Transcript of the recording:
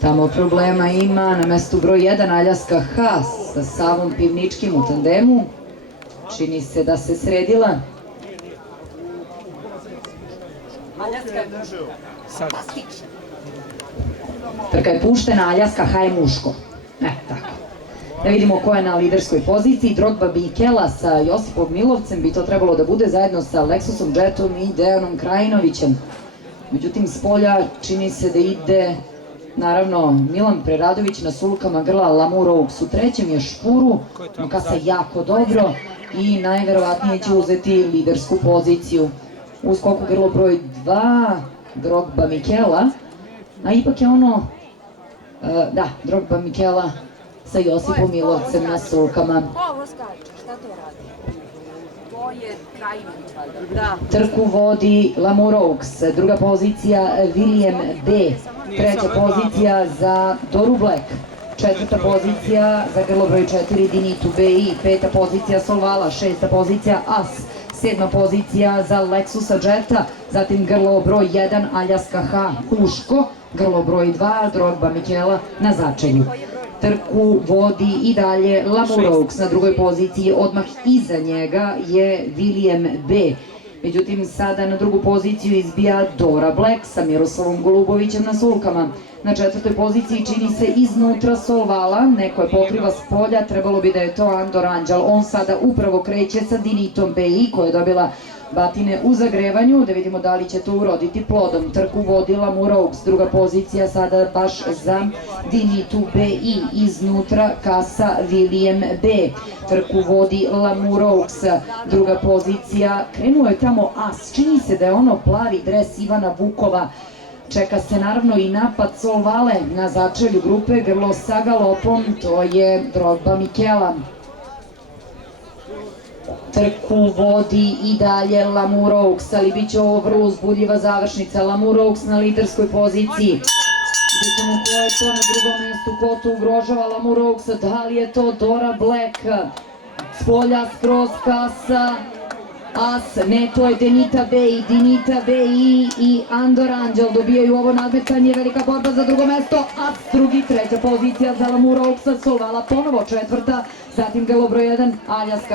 Tamo problema ima na mestu broj 1 Aljaska Haas sa Savom Pivničkim u tandemu. Čini se da se sredila. Trka je puštena, Aljaska Ha je muško. Tako. Da vidimo ko je na liderskoj poziciji. Drogba Mikela sa Josipom Milovcem bi to trebalo da bude zajedno sa Lexusom Jetom i Dejanom Krajinovićem. Međutim, s polja čini se da ide naravno Milan Preradović na sulkama grla Lamour Oaks. U trećem je Špuru, kasa jako dobro i najverovatnije će uzeti lidersku poziciju. U skoku grlo broj 2 Drogba Mikela, a ipak je ono, Drogba Mikela sa Josipom Milovcem na sulkama. Ovo skače, šta to radi? To je Krajinović. Trku vodi Lamour Oaks, druga pozicija William B, treća pozicija za Doru Black, četvrta pozicija za grlo broj 4 Dinitu BI, peta pozicija Solvala, šesta pozicija As, sedma pozicija za Lexusa Jeta, zatim grlo broj 1 Aljaska Ha muško, grlo broj 2 Drogba Mikela na začelju. Trku vodi i dalje Lamour Oaks, na drugoj poziciji odmah iza njega je William B. Međutim, sada na drugu poziciju izbija Dora Black sa Miroslavom Golubovićem na sulkama. Na četvrtoj poziciji čini se iznutra Solvala, neko je pokriva s polja, trebalo bi da je to Andor Anđel. On sada upravo kreće sa Dinitom BI koja je dobila batine u zagrevanju, da vidimo da li će to uroditi plodom. Trku vodi Lamour Oaks, druga pozicija sada baš za Dinitu BI, iznutra kasa William B. Trku vodi Lamour Oaks, druga pozicija, krenuo je tamo As, čini se da je ono plavi dres Ivana Vukova. Čeka se naravno i napad Solvale na začelju grupe, grlo sa galopom, to je Drogba Mikela. Trku vodi i dalje Lamour Oaks, ali bit će ovo vrlo uzbudljiva završnica. Lamour Oaks na liderskoj poziciji. Vidjet ćemo ko je to na drugom mestu, ko to ugrožava Lamour Oaks, da li je to Dora Black, s polja skroz kasa As, ne, to je Denita BI i Andor Anđel dobijaju ovo nadmetanje, velika borba za drugo mesto, As drugi, treća pozicija za Lamour Oaks, Solvala ponovo četvrta, zatim grlo broj 1 Aljaska